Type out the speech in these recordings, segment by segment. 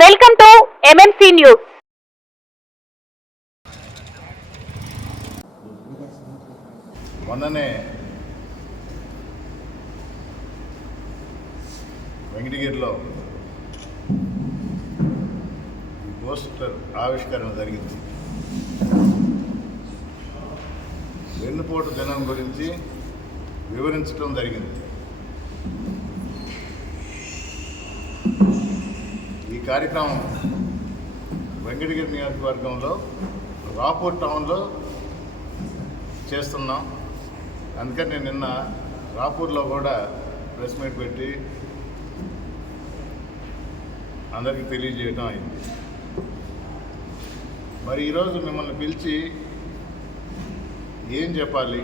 Welcome to MMC news. మొన్ననే వెంకటగిరిలో poster ఆవిష్కరణ జరిగింది. వెన్నుపోటు దినం గురించి వివరించడం జరిగింది. ఈ కార్యక్రమం వెంకటగిరి నియోజకవర్గంలో రాపూర్ టౌన్లో చేస్తున్నాం. అందుకని నేను నిన్న రాపూర్లో కూడా ప్రెస్ మీట్ పెట్టి అందరికీ తెలియజేయడం అయింది. మరి ఈరోజు మిమ్మల్ని పిలిచి ఏం చెప్పాలి?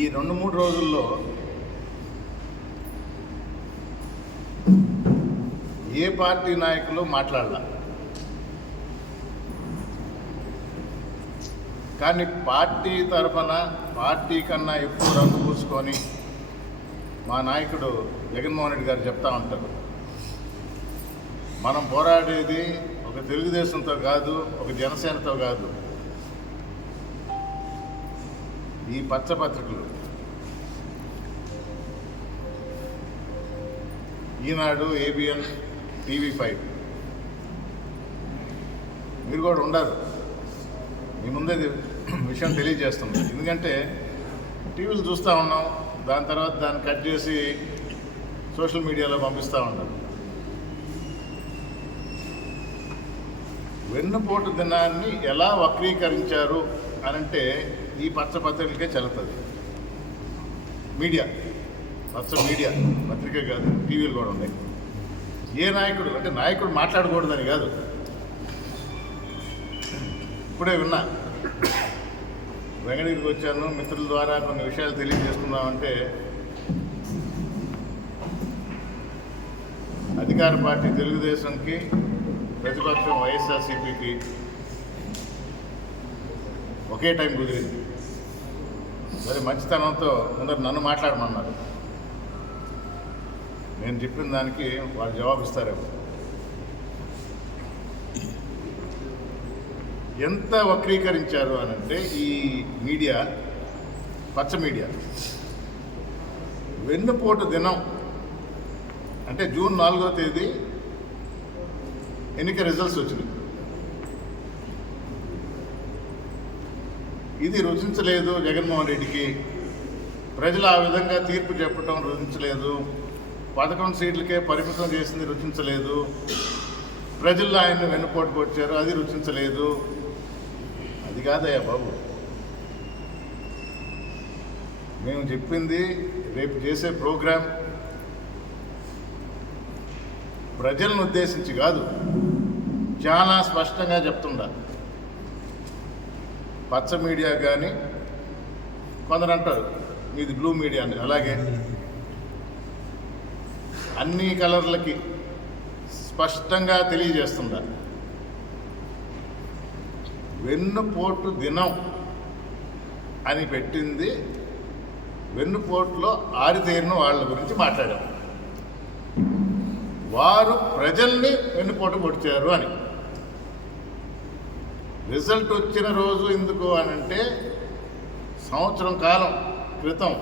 ఈ 2-3 రోజుల్లో ఏ పార్టీ నాయకులు మాట్లాడాల, కానీ పార్టీ తరఫున పార్టీ కన్నా ఎక్కువ రంగు పూసుకొని మా నాయకుడు జగన్మోహన్ రెడ్డి గారు చెప్తా ఉంటారు, మనం పోరాడేది ఒక తెలుగుదేశంతో కాదు, ఒక జనసేనతో కాదు, ఈ పచ్చపత్రికలు ఈనాడు, ఏబిఎన్, TV5 మీరు కూడా ఉండరు. మీ ముందే విషయం తెలియజేస్తుంది. ఎందుకంటే టీవీలు చూస్తూ ఉన్నాం, దాని తర్వాత దాన్ని కట్ చేసి సోషల్ మీడియాలో పంపిస్తూ ఉంటారు. వెన్నుపోటు దినాన్ని ఎలా వక్రీకరించారు అనంటే ఈ పచ్చపత్రికలకే చెల్లుతుంది. మీడియా, పచ్చ మీడియా పత్రిక కాదు, టీవీలు కూడా ఉన్నాయి. ఏ నాయకుడు అంటే నాయకుడు మాట్లాడకూడదని కాదు. ఇప్పుడే విన్నా, వెంకటగిరికి వచ్చాను, మిత్రుల ద్వారా కొన్ని విషయాలు తెలియజేసుకుందామంటే అధికార పార్టీ తెలుగుదేశంకి, ప్రతిపక్షం వైఎస్ఆర్సీపీకి ఒకే టైం కుదిరింది. మరి మంచితనంతో ముందర నన్ను మాట్లాడమన్నారు. నేను చెప్పిన దానికి వాళ్ళు జవాబిస్తారేమో. ఎంత వక్రీకరించారు అనంటే ఈ మీడియా, పచ్చ మీడియా, వెన్నుపోటు దినం అంటే జూన్ 4వ తేదీ ఎన్నిక రిజల్ట్స్ వచ్చినాయి. ఇది రుచించలేదు జగన్మోహన్ రెడ్డికి. ప్రజలు ఆ విధంగా తీర్పు చెప్పడం రుచించలేదు. 11 సీట్లకే పరిమితం చేసింది రుచించలేదు. ప్రజల్లో ఆయన్ని వెన్నుపోటుకు వచ్చారు, అది రుచించలేదు. అది కాదయ్యా బాబు, మేము చెప్పింది రేపు చేసే ప్రోగ్రాం ప్రజలను ఉద్దేశించి కాదు, చాలా స్పష్టంగా చెప్తుండా. పచ్చ మీడియా కానీ, కొందరు అంటారు మీది బ్లూ మీడియా అని, అలాగే అన్ని కలర్లకి స్పష్టంగా తెలియజేస్తుందా. వెన్నుపోటు దినం అని పెట్టింది, వెన్నుపోటులో ఆరితేరిన వాళ్ళ గురించి మాట్లాడారు. వారు ప్రజల్ని వెన్నుపోటు పొడిచారు అని. రిజల్ట్ వచ్చిన రోజు ఎందుకు అనంటే సంవత్సరం కాలం క్రితం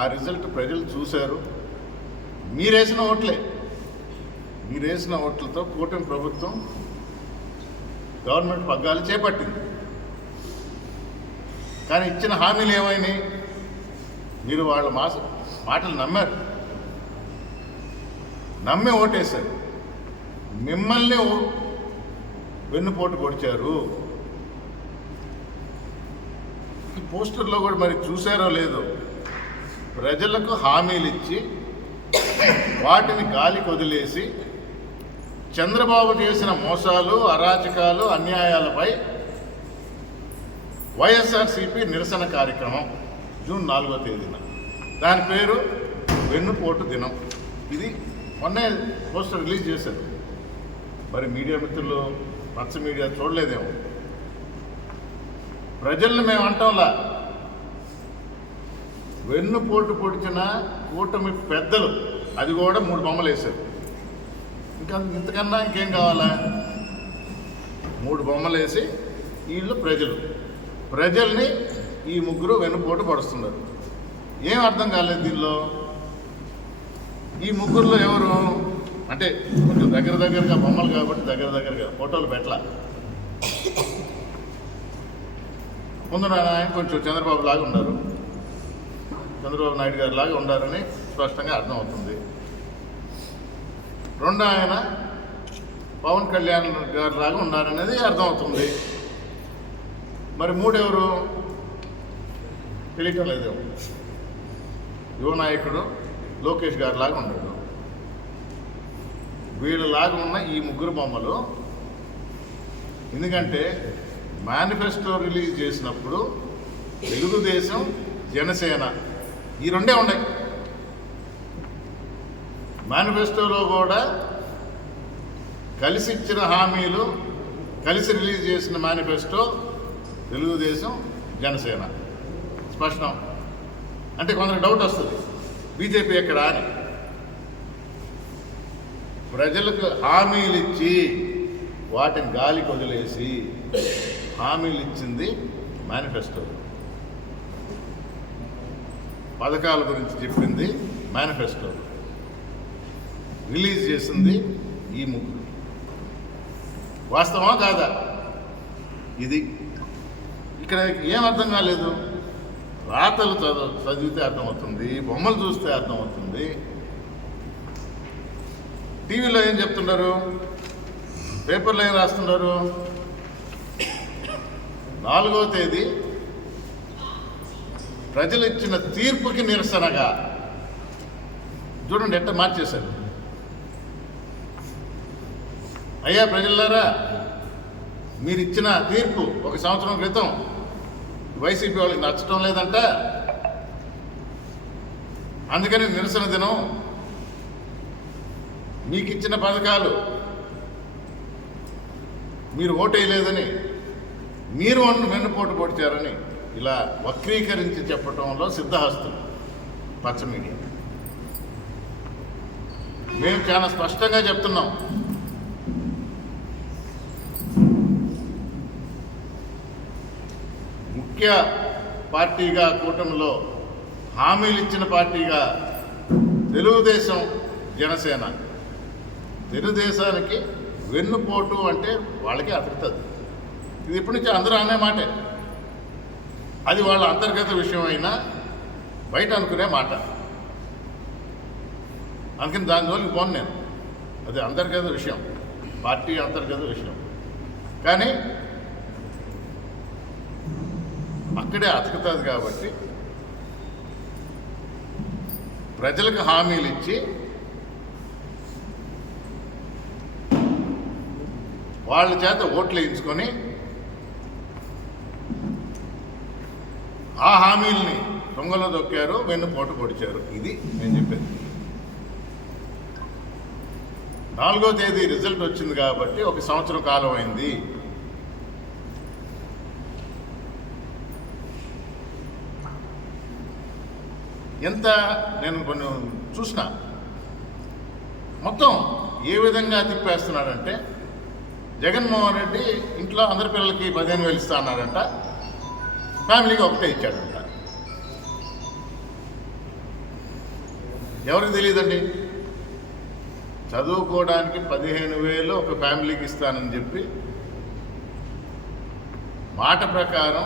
ఆ రిజల్ట్ ప్రజలు చూశారు. మీరేసిన ఓట్లే, మీరేసిన ఓట్లతో కూటమి ప్రభుత్వం గవర్నమెంట్ పగ్గాలు చేపట్టింది. కానీ ఇచ్చిన హామీలు ఏమైనాయి? మీరు వాళ్ళ మాటలు నమ్మారు, నమ్మి ఓటేశారు, మిమ్మల్ని వెన్నుపోటు పొడిచారు. ఈ పోస్టర్లో కూడా మరి చూశారో లేదో, ప్రజలకు హామీలు ఇచ్చి వాటిని గాలికి వదిలేసి చంద్రబాబు చేసిన మోసాలు, అరాచకాలు, అన్యాయాలపై వైఎస్ఆర్సీపీ నిరసన కార్యక్రమం జూన్ 4వ తేదీన. దాని పేరు వెన్నుపోటు దినం. ఇది మొన్నే పోస్టర్ రిలీజ్ చేశారు. మరి మీడియా మిత్రులు, పచ్చ మీడియా చూడలేదేమో. ప్రజల్ని మేము అంటాంలా, వెన్నుపోటు పొడిచిన కూటమి పెద్దలు, అది కూడా 3 బొమ్మలు వేశారు. ఇంతకన్నా ఇంకేం కావాలా? 3 బొమ్మలు వేసి వీళ్ళు ప్రజల్ని ఈ ముగ్గురు వెనుపోటు పడుతున్నారు. ఏం అర్థం కాలేదు దీనిలో. ఈ ముగ్గురులో ఎవరు అంటే కొంచెం దగ్గరగా బొమ్మలు కాబట్టి దగ్గరగా ఫోటోలు పెట్టలా. ముందు ఆయన కొంచెం చంద్రబాబు లాగా ఉన్నారు, చంద్రబాబు నాయుడు గారి లాగా ఉండారని స్పష్టంగా అర్థమవుతుంది. రెండో ఆయన పవన్ కళ్యాణ్ గారి లాగా ఉన్నారనేది అర్థమవుతుంది. మరి మూడెవరు తెలియటం లేదు. యువ నాయకుడు లోకేష్ గారి లాగా ఉన్నాడు. వీళ్ళలాగా ఉన్న ఈ ముగ్గురు బొమ్మలు ఎందుకంటే మేనిఫెస్టో రిలీజ్ చేసినప్పుడు తెలుగుదేశం జనసేన ఈ రెండే ఉన్నాయి. మేనిఫెస్టోలో కూడా కలిసి ఇచ్చిన హామీలు, కలిసి రిలీజ్ చేసిన మేనిఫెస్టో తెలుగుదేశం జనసేన స్పష్టం. అంటే కొందరికి డౌట్ వస్తుంది బీజేపీ ఎక్కడా అని. ప్రజలకు హామీలు ఇచ్చి వాటిని గాలికి వదిలేసి హామీలు ఇచ్చింది మేనిఫెస్టో, పథకాల గురించి చెప్పింది మేనిఫెస్టో, రిలీజ్ చేసింది ఈ ముగ్గురు. వాస్తవమా కాదా? ఇది ఇక్కడ ఏం అర్థం కాలేదు. రాతలు చదివితే అర్థమవుతుంది, బొమ్మలు చూస్తే అర్థమవుతుంది. టీవీలో ఏం చెప్తున్నారు, పేపర్లో ఏం రాస్తున్నారు? 4వ తేదీ ప్రజలు ఇచ్చిన తీర్పుకి నిరసనగా చూడండి ఎట్ట మార్చేశారు. అయ్యా ప్రజలారా, మీరు ఇచ్చిన తీర్పు 1 సంవత్సరం క్రితం వైసీపీ వాళ్ళకి నచ్చడం లేదంట, అందుకని నిరసన దినం, మీకు ఇచ్చిన పథకాలు మీరు ఓటేయలేదని, మీరు వెన్నుపోటు పొడిచారని ఇలా వక్రీకరించి చెప్పటంలో సిద్ధహస్తులు పచ్చ మీడియా. మేము చాలా స్పష్టంగా చెప్తున్నాం, ముఖ్య పార్టీగా కూటమిలో హామీలు ఇచ్చిన పార్టీగా తెలుగుదేశం జనసేన, తెలుగుదేశానికి వెన్నుపోటు అంటే వాళ్ళకి అతుకుతుంది. ఇది ఇప్పటి నుంచి అందరూ అనే మాటే. అది వాళ్ళ అంతర్గత విషయం అయినా బయట అనుకునే మాట. అందుకని దాని జోలికి పోను నేను. అది అంతర్గత విషయం, పార్టీ అంతర్గత విషయం. కానీ అక్కడే అతుకుతుంది కాబట్టి ప్రజలకు హామీలు ఇచ్చి వాళ్ళ చేత ఓట్లు వేయించుకొని ఆ హామీల్ని దొంగలో దొక్కారు, వెన్నుపోటు పొడిచారు. ఇది నేను చెప్పేది. 4వ తేదీ రిజల్ట్ వచ్చింది కాబట్టి 1 సంవత్సరం కాలం అయింది. ఎంత నేను కొన్ని చూసిన మొత్తం ఏ విధంగా తిప్పేస్తున్నాడంటే, జగన్మోహన్ రెడ్డి ఇంట్లో అందరి పిల్లలకి 15,000 ఇస్తా అన్నారంట, ఫ్యామిలీకి ఒకటే ఇచ్చాడంట. ఎవరికి తెలియదండి? చదువుకోవడానికి 15,000 ఒక ఫ్యామిలీకి ఇస్తానని చెప్పి మాట ప్రకారం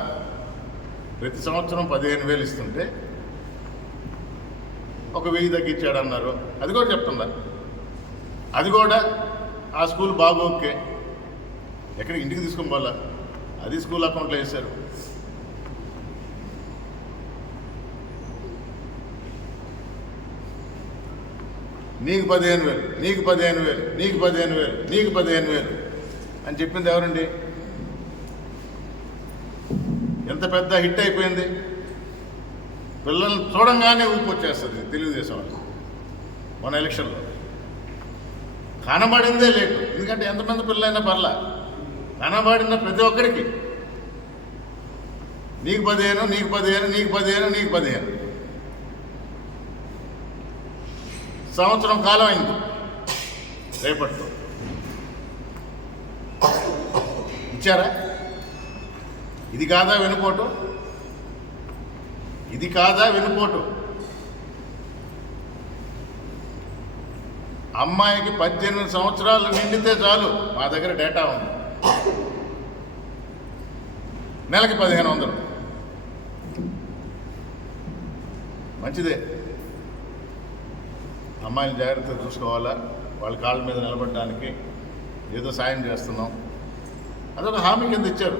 ప్రతి సంవత్సరం 15,000 ఇస్తుంటే 1,000 తగ్గించాడన్నారు. అది కూడా చెప్తున్నా. అది కూడా ఆ స్కూల్ బాగోకే, ఎక్కడ ఇంటికి తీసుకొని పోలా, అది స్కూల్ అకౌంట్లో వేశారు. నీకు 15,000, నీకు 15,000, నీకు 15,000, నీకు 15,000 అని చెప్పింది ఎవరండి? ఎంత పెద్ద హిట్ అయిపోయింది. పిల్లల్ని చూడంగానే ఊపు వచ్చేస్తుంది తెలుగుదేశం వాళ్ళు. మన ఎలక్షన్లో కనబడిందే లేదు. ఎందుకంటే ఎంతమంది పిల్లలైనా పర్లా, కనబడిన ప్రతి ఒక్కరికి నీకు 15, నీకు 15, నీకు 15, నీకు 15 సంవత్సరం కాలం అయింది. రేపటితో ఇచ్చారా? ఇది కాదా వెనుపోటు? ఇది కాదా వెనుపోటు? అమ్మాయికి 18 సంవత్సరాలు నిండితే చాలు, మా దగ్గర డేటా ఉంది, నెలకి 1500. మంచిదే, అమ్మాయిని జాగ్రత్తగా చూసుకోవాలా, వాళ్ళ కాళ్ళ మీద నిలబడడానికి ఏదో సాయం చేస్తున్నాం. అదొక హామీ కింద ఇచ్చారు,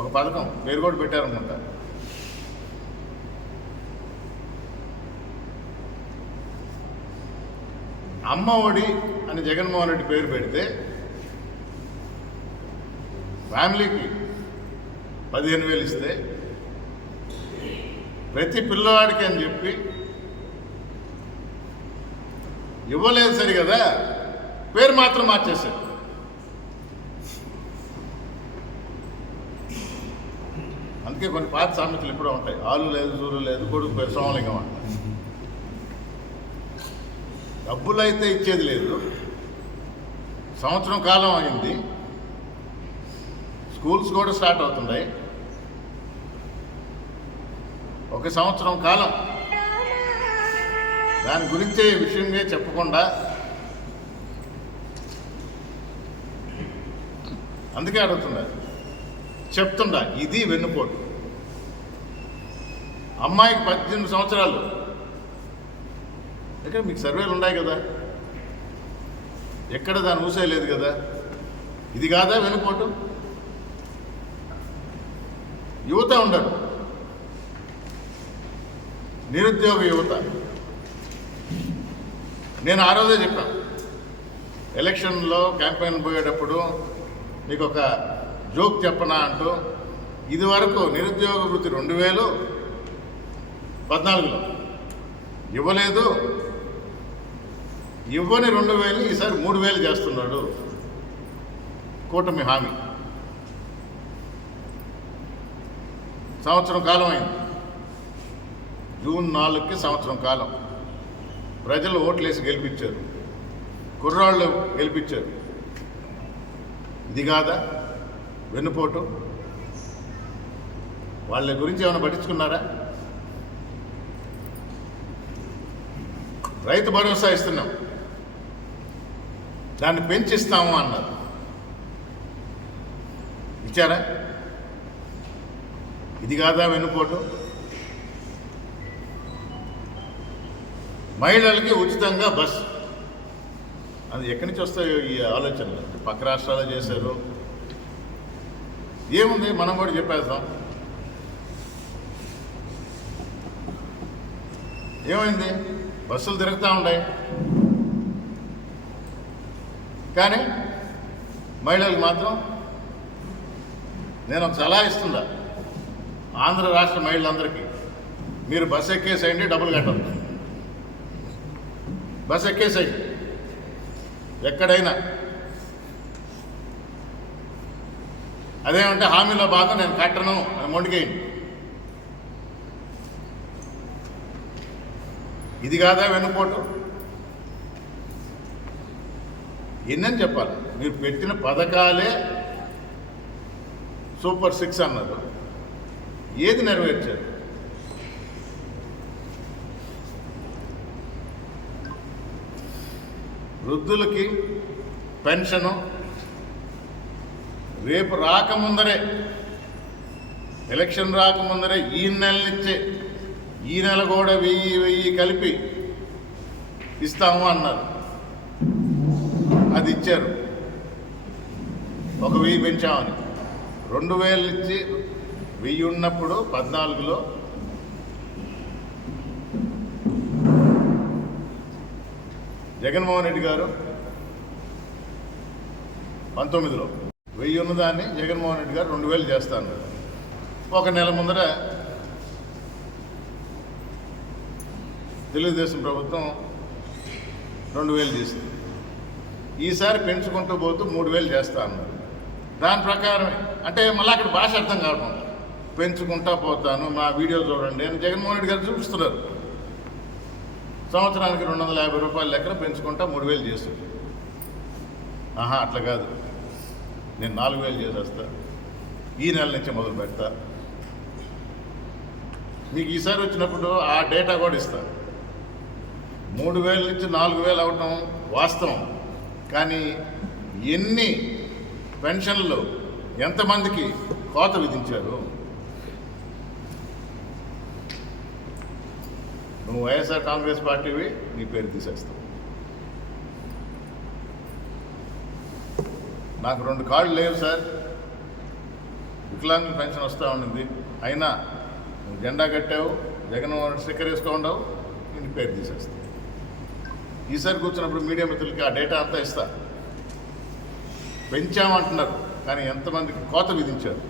ఒక పథకం పేరు కూడా పెట్టారనుకుంటా. అమ్మ ఒడి అని జగన్మోహన్ రెడ్డి పేరు పెడితే ఫ్యామిలీకి 15,000 ఇస్తే ప్రతి పిల్లవాడికి అని చెప్పి ఇవ్వలేదు సరి కదా, పేరు మాత్రం మార్చేశారు. అందుకే కొన్ని పాత సామెతలు ఇప్పుడు ఉంటాయి, ఆలు లేదు జూలు లేదు కొడుకు పేరు సోమలింగం అంట. డబ్బులు అయితే ఇచ్చేది లేదు, సంవత్సరం కాలం అయింది, స్కూల్స్ కూడా స్టార్ట్ అవుతున్నాయి. ఒక సంవత్సరం కాలం దాని గురించే విషయంగా చెప్పకుండా, అందుకే అడుగుతున్నారు, చెప్తుండా ఇది వెన్నుపోటు. అమ్మాయికి 18 సంవత్సరాలు, ఎక్కడ మీకు సర్వేలు ఉన్నాయి కదా, ఎక్కడ దాన్ని ఊసేయలేదు కదా. ఇది కాదా వెనుపోటు? యువత ఉండరు, నిరుద్యోగ యువత. నేను ఆ రోజే చెప్పాను, ఎలక్షన్లో క్యాంపెయిన్ పోయేటప్పుడు మీకు ఒక జోక్ చెప్పనా అంటూ, ఇది వరకు నిరుద్యోగ వృత్తి 2014లో ఇవ్వలేదు, ఇవ్వని 2,000 ఈసారి 3,000 చేస్తున్నాడు కూటమి హామీ. సంవత్సరం కాలం అయింది, జూన్ 4కి సంవత్సరం కాలం. ప్రజలు ఓట్లేసి గెలిపించారు, కుర్రాళ్ళు గెలిపించారు. ఇది కాదా వెన్నుపోటు? వాళ్ళ గురించి ఏమైనా పట్టించుకున్నారా? రైతు భరోసా ఇస్తున్నాం, దాన్ని పెంచిస్తాము అన్నారు, ఇచ్చారా? ఇది కాదా వెన్నుపోటు? మహిళలకి ఉచితంగా బస్, అది ఎక్కడి నుంచి వస్తాయో ఈ ఆలోచనలు? పక్క రాష్ట్రాల్లో చేశారు, ఏముంది మనం కూడా చెప్పేద్దాం. ఏమైంది? బస్సులు తిరుగుతూ ఉన్నాయి, కానీ మహిళలకు మాత్రం నేను ఒక సలహా ఇస్తుందా ఆంధ్ర రాష్ట్ర మహిళలందరికీ, మీరు బస్సు ఎక్కేసేయండి, డబ్బులు కట్టద్దు. బస్సు ఎక్కేసేయండి ఎక్కడైనా. అదేమంటే హామీలో భాగం నేను కట్టను అని మొండికేయండి. ఇది కాదా వెన్నుపోటు? ఎన్నని చెప్పాలి? మీరు పెట్టిన పథకాలే సూపర్ 6 అన్నారు, ఏది నెరవేర్చారు? వృద్ధులకి పెన్షను రేపు రాకముందరే, ఎలక్షన్ రాకముందరే ఈ నెల నుంచే, ఈ నెల కూడా 1000 కలిపి ఇస్తాము అన్నారు, అది ఇచ్చారు. 1000 పెంచామని 2000 ఇచ్చి 1000 ఉన్నప్పుడు 14లో జగన్మోహన్ రెడ్డి గారు 19లో 1000 ఉన్నదాన్ని జగన్మోహన్ రెడ్డి గారు 2000 చేస్తాను. ఒక నెల ముందర తెలుగుదేశం ప్రభుత్వం 2000 చేసింది. ఈసారి పెంచుకుంటూ పోతూ 3000 చేస్తా అన్నారు. దాని ప్రకారమే, అంటే మళ్ళీ అక్కడ భాష అర్థం కావడం, పెంచుకుంటా పోతాను, మా వీడియో చూడండి అని జగన్మోహన్ రెడ్డి గారు చూపిస్తున్నారు. సంవత్సరానికి 250 రూపాయల లెక్కన పెంచుకుంటా 3000 చేస్తుంది. ఆహా అట్లా కాదు, నేను 4,000 చేసేస్తా, ఈ నెల నుంచి మొదలు పెడతా. మీకు ఈసారి వచ్చినప్పుడు ఆ డేటా కూడా ఇస్తా. 3,000 నుంచి 4,000 అవటం వాస్తవం, కానీ ఎన్ని పెన్షన్లు ఎంతమందికి కోత విధించారు? నువ్వు వైఎస్ఆర్ కాంగ్రెస్ పార్టీవి, నీ పేరు తీసేస్తావు. నాకు 2 కాళ్ళు లేవు సార్, వికలాంగుల పెన్షన్ వస్తూ ఉండింది, అయినా నువ్వు జెండా కట్టావు, జగన్మోహన్ స్టిక్కర్ వేసుకోండావు, నీ పేరు తీసేస్తావు. ఈసారి కూర్చున్నప్పుడు మీడియా మిత్రులకి ఆ డేటా అంతా ఇస్తా. పెంచామంటున్నారు, కానీ ఎంతమందికి కోత విధించారు?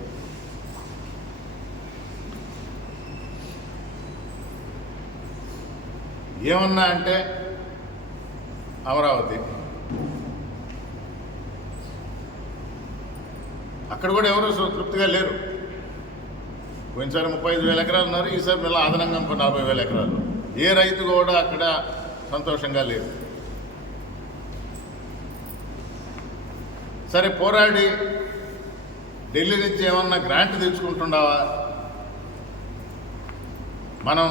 ఏమన్నా అంటే అమరావతి, అక్కడ కూడా ఎవరు తృప్తిగా లేరు. పోయినసారి 35,000 ఎకరాలు ఉన్నారు, ఈసారి మళ్ళీ అదనంగా 40,000 ఎకరాలు. ఏ రైతు కూడా అక్కడ సంతోషంగా లేరు. సరే, పోరాడి ఢిల్లీ నుంచి ఏమన్నా గ్రాంట్ తెచ్చుకుంటున్నావా? మనం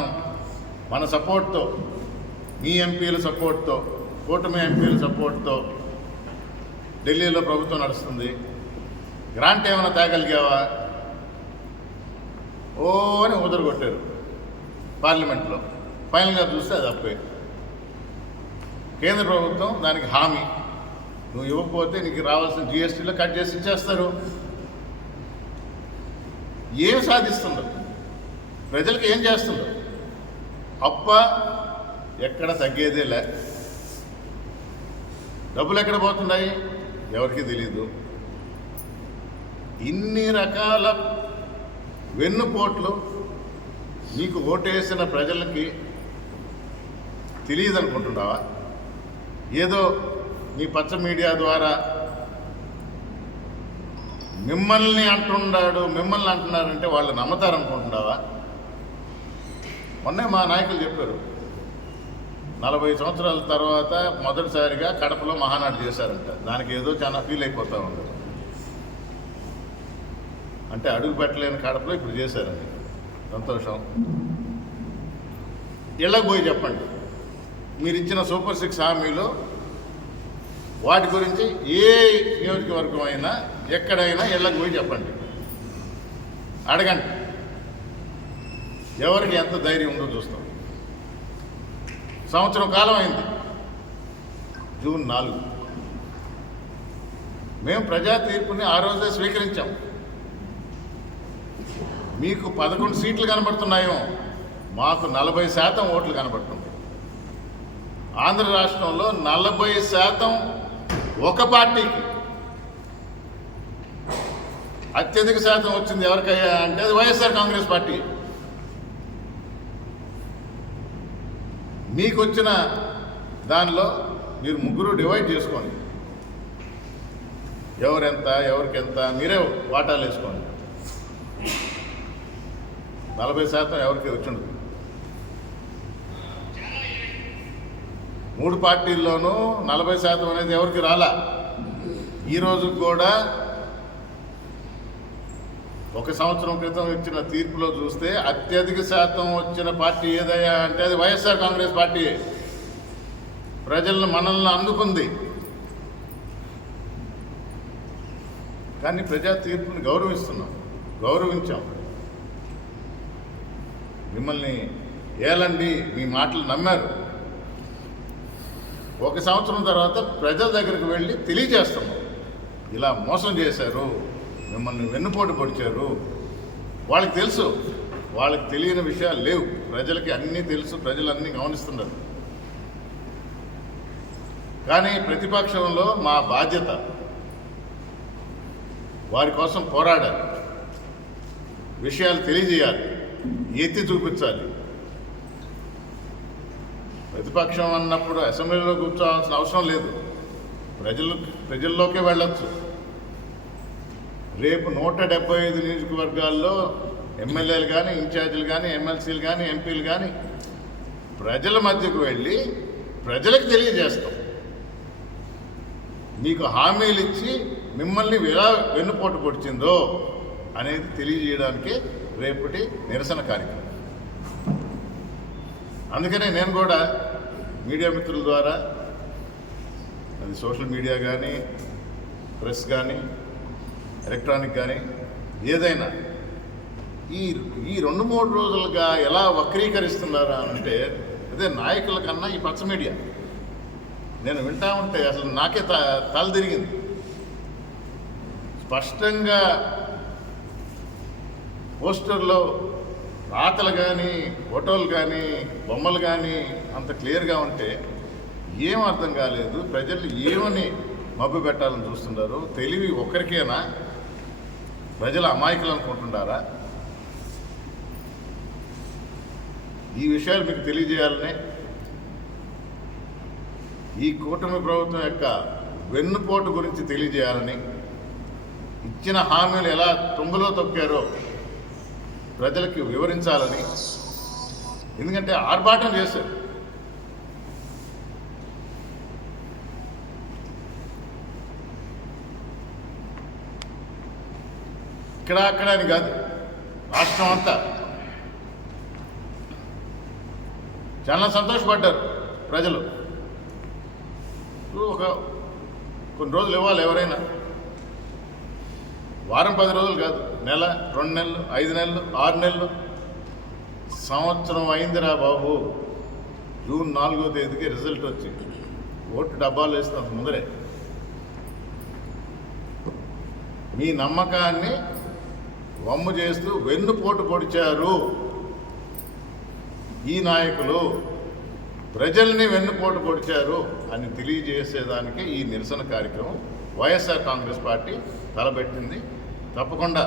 మన సపోర్ట్తో, మీ ఎంపీల సపోర్ట్తో, కూటమి ఎంపీల సపోర్ట్తో ఢిల్లీలో ప్రభుత్వం నడుస్తుంది. గ్రాంట్ ఏమైనా తేగలిగావా? ఓ అని కొట్టారు పార్లమెంట్లో. ఫైనల్గా చూస్తే అది అప్పే. కేంద్ర ప్రభుత్వం దానికి హామీ, నువ్వు ఇవ్వకపోతే నీకు రావాల్సిన జిఎస్టీలో కట్ చేసి ఇచ్చేస్తారు. ఏం సాధిస్తుందో, ప్రజలకు ఏం చేస్తుందో, అప్ప ఎక్కడ తగ్గేదే లే. డబ్బులు ఎక్కడ పోతున్నాయి ఎవరికి తెలీదు. ఇన్ని రకాల వెన్నుపోట్లు నీకు ఓటేసిన ప్రజలకి తెలియదు అనుకుంటున్నావా? ఏదో మీ పచ్చ మీడియా ద్వారా మిమ్మల్ని అంటున్నారంటే వాళ్ళు నమ్ముతారనుకుంటున్నావా? మొన్నే మా నాయకులు చెప్పారు, 40 సంవత్సరాల తర్వాత మొదటిసారిగా కడపలో మహానాడు చేశారంట. దానికి ఏదో చాలా ఫీల్ అయిపోతూ ఉంటారు. అంటే అడుగు పెట్టలేని కడపలో ఇప్పుడు చేశారండి, సంతోషం. ఇళ్ళకు పోయి చెప్పండి, మీరు ఇచ్చిన సూపర్ 6 హామీలు వాటి గురించి ఏ నియోజకవర్గం అయినా ఎక్కడైనా ఇళ్ళకు పోయి చెప్పండి, అడగండి. ఎవరికి ఎంత ధైర్యం ఉందో చూస్తాం. సంవత్సరం కాలం అయింది, జూన్ 4 మేము ప్రజా తీర్పుని ఆ రోజే స్వీకరించాం. మీకు 11 సీట్లు కనబడుతున్నాయో, మాకు 40% ఓట్లు కనబడుతుంది. ఆంధ్ర రాష్ట్రంలో 40% ఒక పార్టీకి. అత్యధిక శాతం వచ్చింది ఎవరికయ్యా అంటే అది వైఎస్ఆర్ కాంగ్రెస్ పార్టీ. మీకు వచ్చిన దానిలో మీరు ముగ్గురు డివైడ్ చేసుకోండి, ఎవరెంత ఎవరికెంత మీరే వాటాలు వేసుకోండి. 40% ఎవరికి వచ్చిండదు. 3 పార్టీల్లోనూ 40% అనేది ఎవరికి రాలా. ఈరోజు కూడా 1 సంవత్సరం క్రితం ఇచ్చిన తీర్పులో చూస్తే అత్యధిక శాతం వచ్చిన పార్టీ ఏదయ్యా అంటే అది వైఎస్ఆర్ కాంగ్రెస్ పార్టీ. ప్రజలను మనల్ని అందుకుంది. కానీ ప్రజా తీర్పుని గౌరవించాం. మిమ్మల్ని ఏలండి, మీ మాటలు నమ్మారు. 1 సంవత్సరం తర్వాత ప్రజల దగ్గరికి వెళ్ళి తెలియజేస్తాం, ఇలా మోసం చేశారు, మిమ్మల్ని వెన్నుపోటు పొడిచారు. వాళ్ళకి తెలుసు, వాళ్ళకి తెలియని విషయాలు లేవు. ప్రజలకి అన్నీ తెలుసు, ప్రజలు అన్నీ గమనిస్తున్నారు. కానీ ప్రతిపక్షంలో మా బాధ్యత వారి కోసం పోరాడాలి, విషయాలు తెలియజేయాలి, ఎత్తి చూపించాలి. ప్రతిపక్షం అన్నప్పుడు అసెంబ్లీలో కూర్చోవాల్సిన అవసరం లేదు, ప్రజల్లోకే వెళ్ళొచ్చు. రేపు 175 నియోజకవర్గాల్లో ఎమ్మెల్యేలు కానీ, ఇన్ఛార్జీలు కానీ, ఎమ్మెల్సీలు కానీ, ఎంపీలు కానీ ప్రజల మధ్యకు వెళ్ళి ప్రజలకు తెలియజేస్తాం. మీకు హామీలు ఇచ్చి మిమ్మల్ని ఎలా వెన్నుపోటు పొడిచిందో అనేది తెలియజేయడానికి రేపటి నిరసన కార్యక్రమం. అందుకనే నేను కూడా మీడియా మిత్రుల ద్వారా, అది సోషల్ మీడియా కానీ, ప్రెస్ కానీ, ఎలక్ట్రానిక్ కానీ, ఏదైనా ఈ 2-3 రోజులుగా ఎలా వక్రీకరిస్తున్నారా అంటే అదే నాయకుల కన్నా ఈ పచ్చ మీడియా. నేను వింటా ఉంటే అసలు నాకే తల తిరిగింది. స్పష్టంగా పోస్టర్లో రాతలు కానీ, ఫోటోలు కానీ, బొమ్మలు కానీ అంత క్లియర్గా ఉంటే ఏం అర్థం కాలేదు. ప్రజలు ఏమని మభ్య పెట్టాలని చూస్తున్నారు? తెలివి ఒక్కరికేనా? ప్రజల అమాయకులు అనుకుంటున్నారా? ఈ విషయాలు మీకు తెలియజేయాలని, ఈ కూటమి ప్రభుత్వం యొక్క వెన్నుపోటు గురించి తెలియజేయాలని, ఇచ్చిన హామీలు ఎలా తుంగలో తొక్కారో ప్రజలకి వివరించాలని. ఎందుకంటే ఆర్భాటం చేశారు. ఇక్కడ అక్కడ అని కాదు, రాష్ట్రం అంతా చాలా సంతోషపడ్డారు ప్రజలు. కొన్ని రోజులు ఇవ్వాలి ఎవరైనా. వారం 10 రోజులు కాదు, నెల, 2 నెలలు, 5 నెలలు, 6 నెలలు, సంవత్సరం అయిందిరా బాబు. జూన్ 4వ తేదీకి రిజల్ట్ వచ్చి ఓటు డబ్బాలు వేస్తున్నంత ముందరే మీ నమ్మకాన్ని వమ్ము చేస్తూ వెన్నుపోటు పొడిచారు ఈ నాయకులు. ప్రజల్ని వెన్నుపోటు పొడిచారు అని తెలియజేసేదానికి ఈ నిరసన కార్యక్రమం వైఎస్ఆర్ కాంగ్రెస్ పార్టీ తలపెట్టింది. తప్పకుండా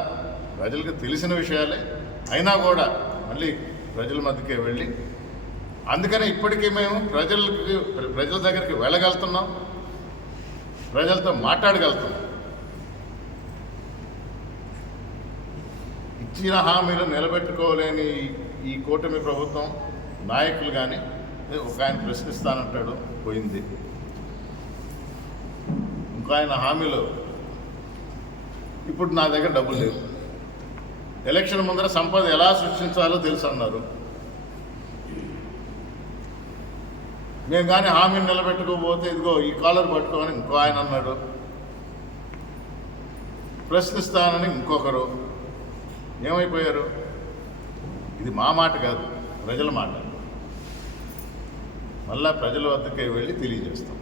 ప్రజలకు తెలిసిన విషయాలే అయినా కూడా మళ్ళీ ప్రజల మధ్యకే వెళ్ళి, అందుకని ఇప్పటికీ మేము ప్రజల దగ్గరికి వెళ్ళగలుగుతున్నాం, ప్రజలతో మాట్లాడగలుగుతున్నాం. ఇచ్చిన హామీలు నిలబెట్టుకోలేని ఈ కూటమి ప్రభుత్వం నాయకులు కానీ, ఒక ఆయన ప్రశ్నిస్తానంటాడు, పోయింది. ఇంకో ఆయన హామీలు, ఇప్పుడు నా దగ్గర డబ్బులు లేవు, ఎలక్షన్ ముందర సంపద ఎలా సృష్టించాలో తెలుసు అన్నారు. మేము కానీ హామీని నిలబెట్టుకోకపోతే ఇదిగో ఈ కాలర్ పట్టుకోమని ఇంకో ఆయన అన్నాడు. ప్రశ్నిస్తానని ఇంకొకరు. ఏమైపోయారు? ఇది మా మాట కాదు, ప్రజల మాట. మళ్ళా ప్రజల వద్దకే వెళ్ళి తెలియజేస్తాం.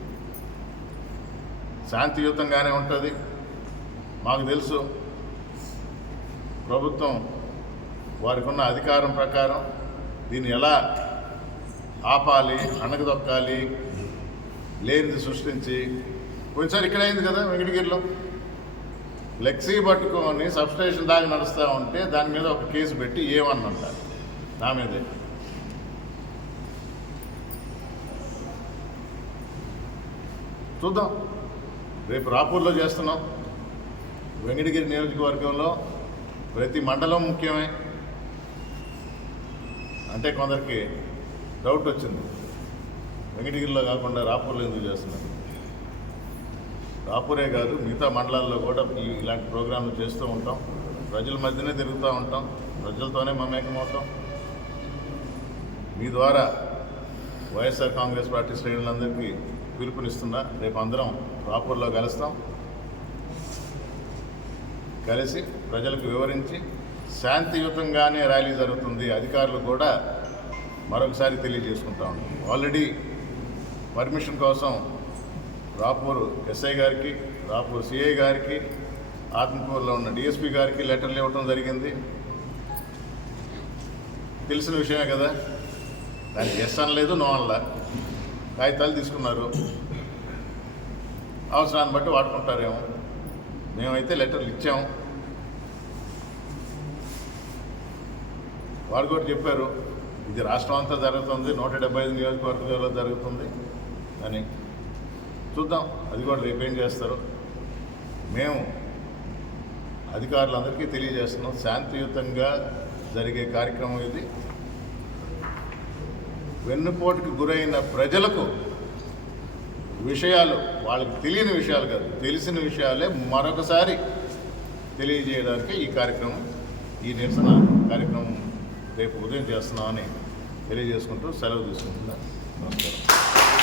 శాంతియుతంగానే ఉంటుంది. మాకు తెలుసు ప్రభుత్వం వారికి ఉన్న అధికారం ప్రకారం దీన్ని ఎలా ఆపాలి, అణగదొక్కాలి, లేనిది సృష్టించి. కొంచెంసారి ఇక్కడ అయింది కదా వెంకటగిరిలో, ఫ్లెక్సీ పట్టుకొని సబ్స్టేషన్ దాకా నడుస్తూ ఉంటే దాని మీద ఒక కేసు పెట్టి ఏమన్నంటారు నా మీదే. చూద్దాం, రేపు రాపూర్లో చేస్తున్నాం. వెంకటగిరి నియోజకవర్గంలో ప్రతి మండలం ముఖ్యమే. అంటే కొందరికి డౌట్ వచ్చింది, వెంకటగిరిలో కాకుండా రాపూర్లో ఎందుకు చేస్తున్నారు? రాపూరే కాదు, మిగతా మండలాల్లో కూడా ఇలాంటి ప్రోగ్రాంలు చేస్తూ ఉంటాం. ప్రజల మధ్యనే తిరుగుతూ ఉంటాం, ప్రజలతోనే మమేకమవుతాం. మీ ద్వారా వైఎస్ఆర్ కాంగ్రెస్ పార్టీ శ్రేణులందరికీ పిలుపునిస్తున్నా, రేపు అందరం రాపూర్లో కలుస్తాం. కలిసి ప్రజలకు వివరించి శాంతియుతంగానే ర్యాలీ జరుగుతుంది. అధికారులు కూడా మరొకసారి తెలియజేసుకుంటా ఉంటాం. ఆల్రెడీ పర్మిషన్ కోసం రాపూర్ ఎస్ఐ గారికి, రాపూర్ సిఐ గారికి, ఆత్మకూరులో ఉన్న డిఎస్పీ గారికి లెటర్లు ఇవ్వటం జరిగింది. తెలిసిన విషయమే కదా, దానికి ఎస్ అనలేదు, నో అనలా, కాగితాలు తీసుకున్నారు. అవసరాన్ని బట్టి వాడుకుంటారేమో. మేమైతే లెటర్లు ఇచ్చాము. వారు కూడా చెప్పారు ఇది రాష్ట్రం అంతా జరుగుతుంది, 175 నియోజకవర్గాల్లో జరుగుతుంది అని. చూద్దాం అది కూడా రేపేం చేస్తారో. మేము అధికారులందరికీ తెలియజేస్తున్నాం, శాంతియుతంగా జరిగే కార్యక్రమం ఇది. వెన్నుపోటుకు గురైన ప్రజలకు విషయాలు వాళ్ళకి తెలియని విషయాలు కాదు, తెలిసిన విషయాలే మరొకసారి తెలియజేయడానికి ఈ కార్యక్రమం, ఈ నిరసన కార్యక్రమం రేపు ఉదయం చేస్తున్నామని తెలియజేసుకుంటూ సెలవు తీసుకుంటున్నాను. నమస్కారం.